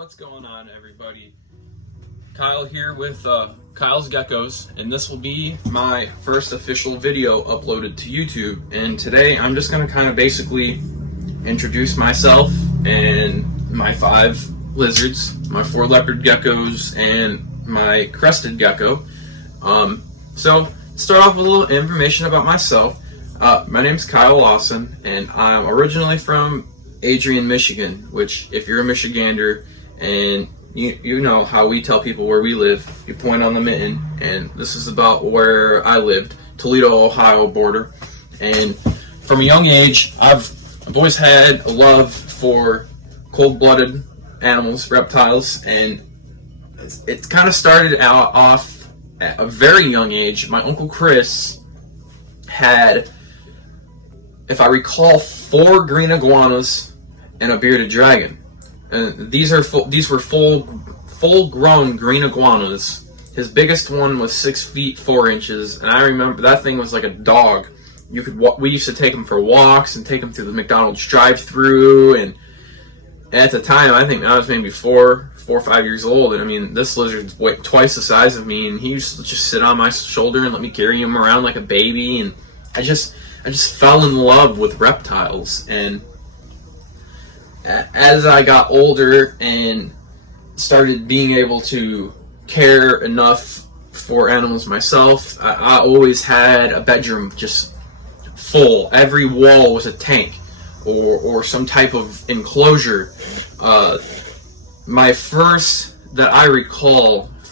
What's going on, everybody? Kyle here with Kyle's Geckos, and this will be my first official video uploaded to YouTube. And today I'm just going to kind of basically introduce myself and my 5 lizards, my 4 leopard geckos, and my crested gecko. So start off with a little information about myself. My name's Kyle Lawson, and I'm originally from Adrian, Michigan, which, if you're a Michigander and you know how we tell people where we live, you point on the mitten, and this is about where I lived, Toledo, Ohio border. And from a young age, I've always had a love for cold-blooded animals, reptiles, and it kind of started out off at a very young age. My Uncle Chris had, if I recall, 4 green iguanas and a bearded dragon. And these were full-grown green iguanas. His biggest one was 6 feet 4 inches, and I remember that thing was like a dog. We used to take him for walks and take him through the McDonald's drive-through, and at the time, I think I was maybe 4 or 5 years old, and I mean, this lizard's twice the size of me, and he used to just sit on my shoulder and let me carry him around like a baby, and I just fell in love with reptiles. And as I got older and started being able to care enough for animals myself, I always had a bedroom just full. Every wall was a tank or some type of enclosure. My first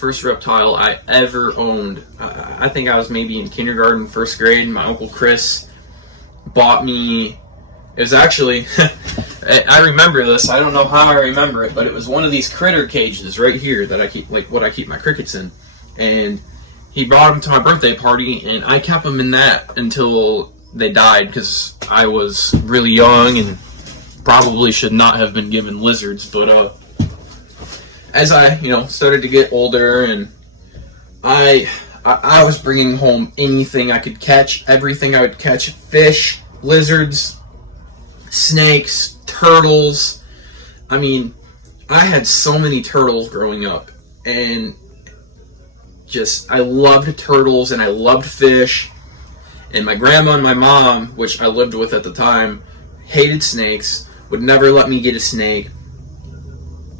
reptile I ever owned, I think I was maybe in kindergarten, 1st grade. My Uncle Chris bought me, it was actually, I remember this, I don't know how I remember it, but it was one of these critter cages right here that I keep, like what I keep my crickets in. And he brought them to my birthday party, and I kept them in that until they died, because I was really young and probably should not have been given lizards. But as I started to get older, and I was bringing home anything I could catch, everything I would catch: fish, lizards, snakes, turtles. I mean, I had so many turtles growing up, and I loved turtles and I loved fish. And my grandma and my mom, which I lived with at the time, hated snakes, would never let me get a snake.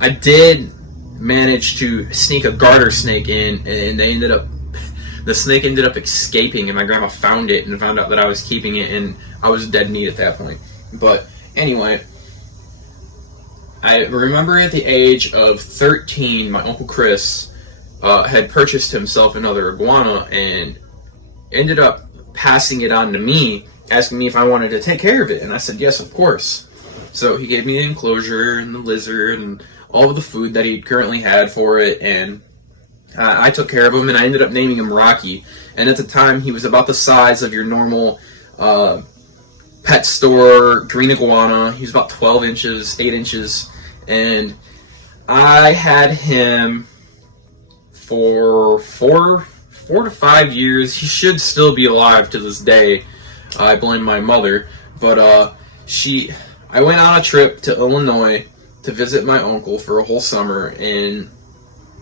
I did manage to sneak a garter snake in, and the snake ended up escaping, and my grandma found it and found out that I was keeping it, and I was dead meat at that point. But anyway, I remember at the age of 13, my Uncle Chris had purchased himself another iguana and ended up passing it on to me, asking me if I wanted to take care of it, and I said yes, of course. So he gave me the enclosure and the lizard and all of the food that he currently had for it, and I took care of him, and I ended up naming him Rocky. And at the time, he was about the size of your normal pet store green iguana. He was about 8 inches, and I had him for 4 to 5 years. He should still be alive to this day. I blame my mother, but I went on a trip to Illinois to visit my uncle for a whole summer, and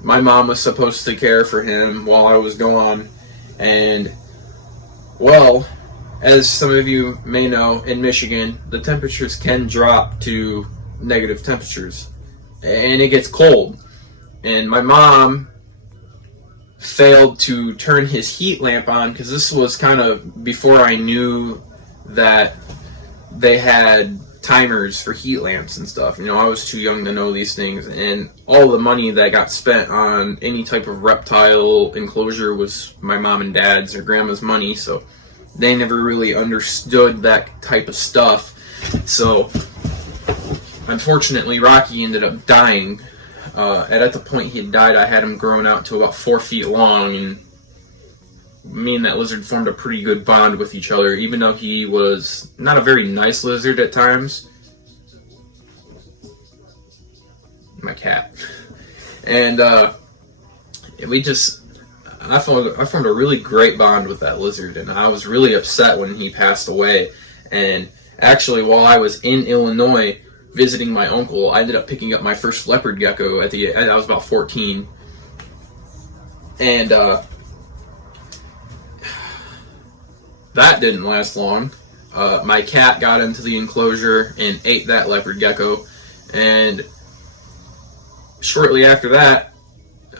my mom was supposed to care for him while I was gone. And well, as some of you may know, in Michigan, the temperatures can drop to negative temperatures, and it gets cold. And my mom failed to turn his heat lamp on, because this was kind of before I knew that they had timers for heat lamps and stuff. I was too young to know these things, and all the money that got spent on any type of reptile enclosure was my mom and dad's or grandma's money, so they never really understood that type of stuff. So unfortunately, Rocky ended up dying. At the point he had died, I had him grown out to about 4 feet long, and me and that lizard formed a pretty good bond with each other, even though he was not a very nice lizard at times. My cat. And I formed a really great bond with that lizard, and I was really upset when he passed away. And actually, while I was in Illinois visiting my uncle, I ended up picking up my first leopard gecko I was about 14. And that didn't last long. My cat got into the enclosure and ate that leopard gecko. And shortly after that,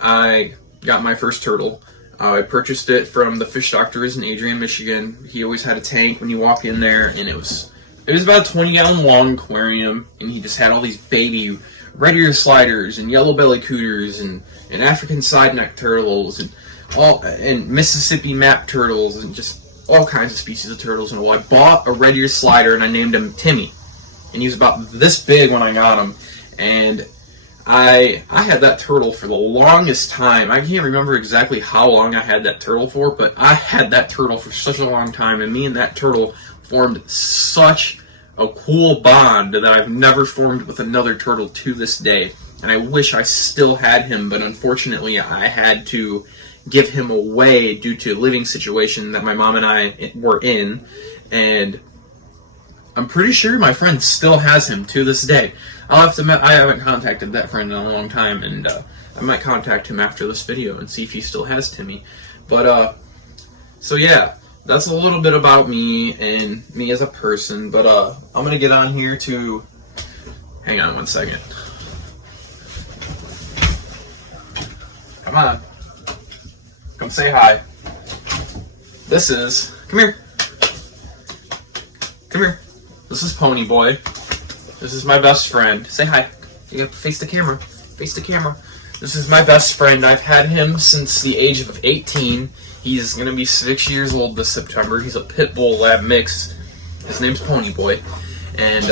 I got my first turtle. I purchased it from the fish doctors in Adrian, Michigan. He always had a tank when you walk in there, and it was about a 20-gallon long aquarium, and he just had all these baby red ear sliders and yellow belly cooters and African side neck turtles and Mississippi map turtles and just all kinds of species of turtles. And I bought a red ear slider and I named him Timmy, and he was about this big when I got him. And I had that turtle for the longest time. I can't remember exactly how long I had that turtle for, but I had that turtle for such a long time, and me and that turtle formed such a cool bond that I've never formed with another turtle to this day. And I wish I still had him, but unfortunately I had to give him away due to a living situation that my mom and I were in. And I'm pretty sure my friend still has him to this day. I'll have to admit, I haven't contacted that friend in a long time, and I might contact him after this video and see if he still has Timmy. But, so yeah, that's a little bit about me and me as a person. But, I'm going to get on here to... Hang on one second. Come on. Come say hi. This is... Come here. Come here. This is Pony Boy. This is my best friend. Say hi. You have to face the camera. Face the camera. This is my best friend. I've had him since the age of 18. He's going to be 6 years old this September. He's a pit bull lab mix. His name's Pony Boy. And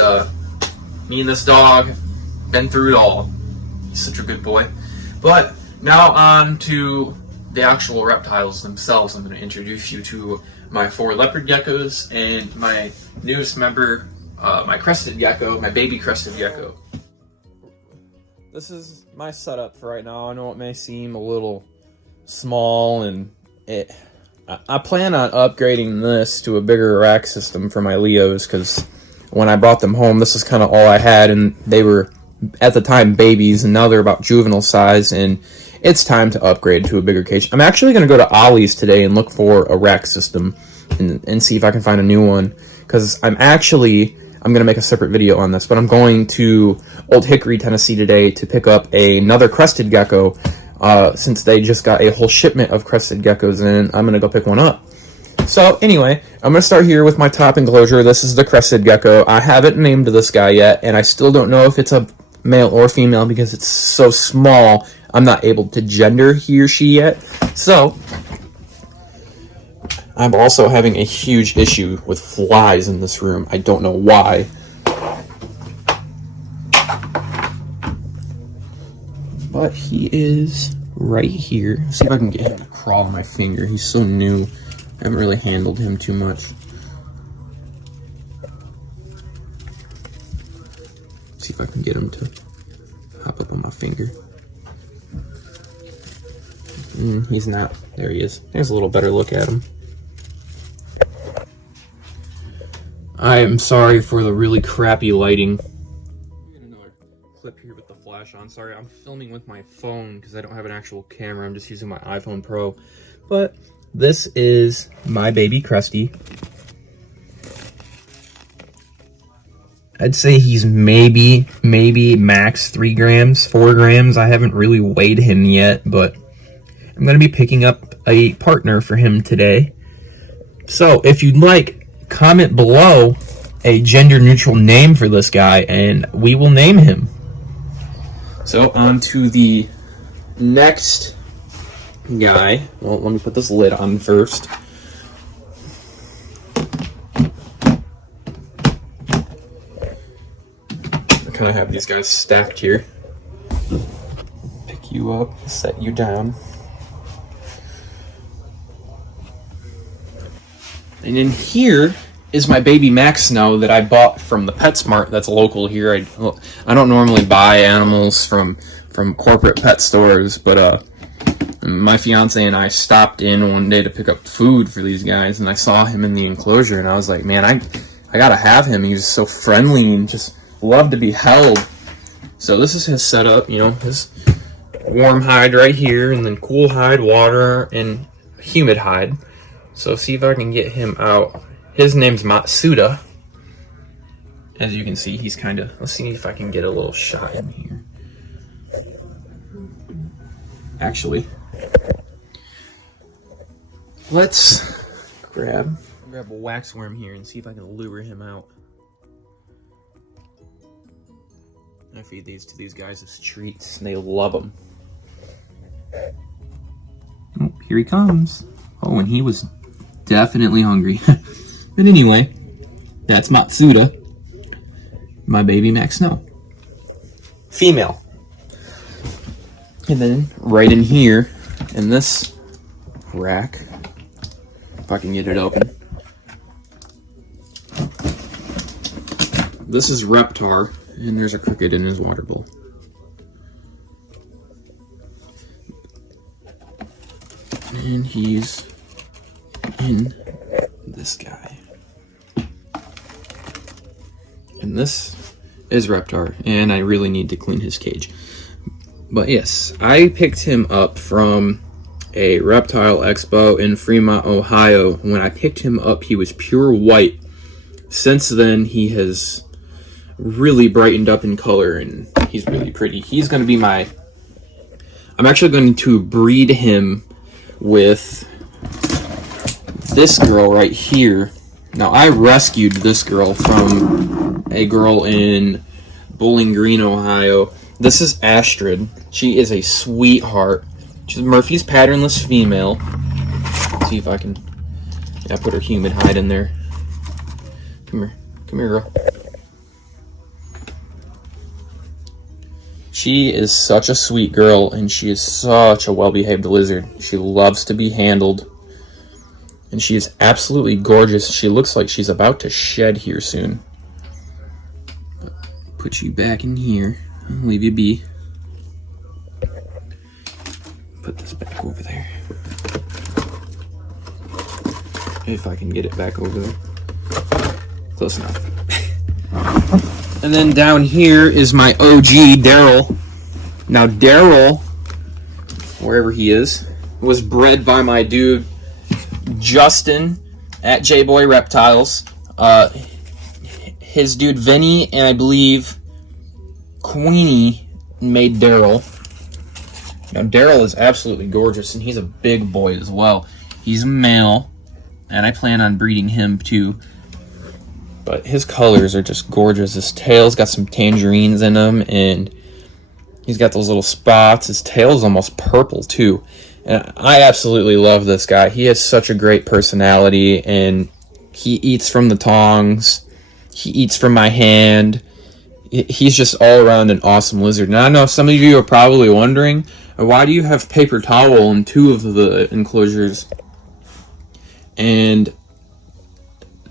me and this dog have been through it all. He's such a good boy. But now on to the actual reptiles themselves. I'm going to introduce you to my 4 leopard geckos and my newest member, my crested gecko, my baby crested gecko. This is my setup for right now. I know it may seem a little small, and I plan on upgrading this to a bigger rack system for my Leos, because when I brought them home, this is kind of all I had, and they were, at the time, babies, and now they're about juvenile size, and it's time to upgrade to a bigger cage. I'm actually going to go to Ollie's today and look for a rack system and see if I can find a new one, because I'm going to make a separate video on this, but I'm going to Old Hickory, Tennessee today to pick up another crested gecko, since they just got a whole shipment of crested geckos in. I'm going to go pick one up. So anyway, I'm going to start here with my top enclosure. This is the crested gecko. I haven't named this guy yet, and I still don't know if it's a male or female because it's so small. I'm not able to gender he or she yet. So I'm also having a huge issue with flies in this room. I don't know why. But he is right here. See if I can get him to crawl on my finger. He's so new. I haven't really handled him too much. See if I can get him to hop up on my finger. He's not. There he is. There's a little better look at him. I am sorry for the really crappy lighting. Another clip here with the flash on. Sorry, I'm filming with my phone because I don't have an actual camera. I'm just using my iPhone Pro. But this is my baby Krusty. I'd say he's maybe max 3 grams, 4 grams. I haven't really weighed him yet, but I'm going to be picking up a partner for him today. So if you'd like, comment below a gender-neutral name for this guy, and we will name him. So on to the next guy. Well, let me put this lid on first. I kind of have these guys stacked here. Pick you up, set you down. And in here is my baby Max Snow that I bought from the PetSmart that's local here. I don't normally buy animals from corporate pet stores, but my fiance and I stopped in one day to pick up food for these guys, and I saw him in the enclosure, and I was like, man, I gotta have him. He's so friendly and just love to be held. So this is his setup, you know, his warm hide right here, and then cool hide, water, and humid hide. So see if I can get him out. His name's Matsuda. As you can see, he's kind of, let's see if I can get a little shot in here. Actually, let's grab a waxworm here and see if I can lure him out. I feed these to these guys as treats, and they love them. Oh, here he comes. Oh, and he was definitely hungry. But anyway, that's Matsuda, my baby Max Snow. Female. And then right in here, in this rack, if I can get it open, this is Reptar, and there's a cricket in his water bowl. And he's in this guy. And this is Reptar, and I really need to clean his cage. But yes, I picked him up from a reptile expo in Fremont, Ohio. When I picked him up, he was pure white. Since then, he has really brightened up in color, and he's really pretty. He's going to be my... I'm actually going to breed him with this girl right here. Now, I rescued this girl from a girl in Bowling Green, Ohio. This is Astrid. She is a sweetheart. She's Murphy's patternless female. Let's see if I can... Yeah, put her humid hide in there. Come here. Come here, girl. She is such a sweet girl, and she is such a well-behaved lizard. She loves to be handled. And she is absolutely gorgeous. She looks like she's about to shed here soon. Put you back in here. I'll leave you be. Put this back over there. If I can get it back over there. Close enough. And then down here is my OG, Daryl. Now Daryl, wherever he is, was bred by my dude, Justin, at J-Boy Reptiles. His dude, Vinny, and I believe Queenie made Daryl. Now Daryl is absolutely gorgeous, and he's a big boy as well. He's a male, and I plan on breeding him too. But his colors are just gorgeous. His tail's got some tangerines in him, and he's got those little spots. His tail's almost purple too. And I absolutely love this guy. He has such a great personality, and he eats from the tongs. He eats from my hand. He's just all around an awesome lizard. Now I know some of you are probably wondering, why do you have paper towel in 2 of the enclosures and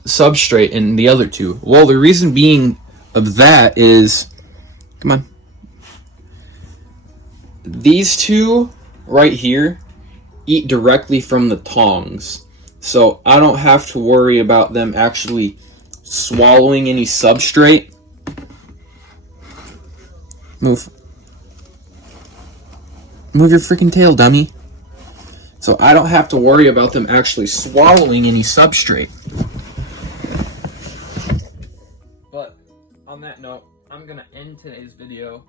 substrate in the other 2? Well, the reason being of that is, come on, these 2 right here eat directly from the tongs, so I don't have to worry about them actually swallowing any substrate. Move your freaking tail, dummy. So I don't have to worry about them actually swallowing any substrate. But on that note, I'm gonna end today's video.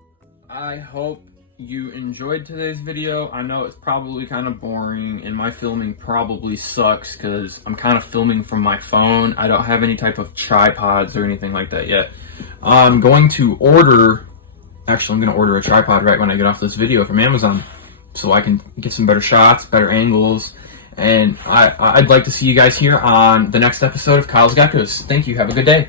I hope you enjoyed today's video. I know it's probably kind of boring, and my filming probably sucks because I'm kind of filming from my phone. I don't have any type of tripods or anything like that yet. I'm going to order... Actually, I'm going to order a tripod right when I get off this video from Amazon, so I can get some better shots, better angles, and I'd like to see you guys here on the next episode of Kyle's Geckos. Thank you. Have a good day.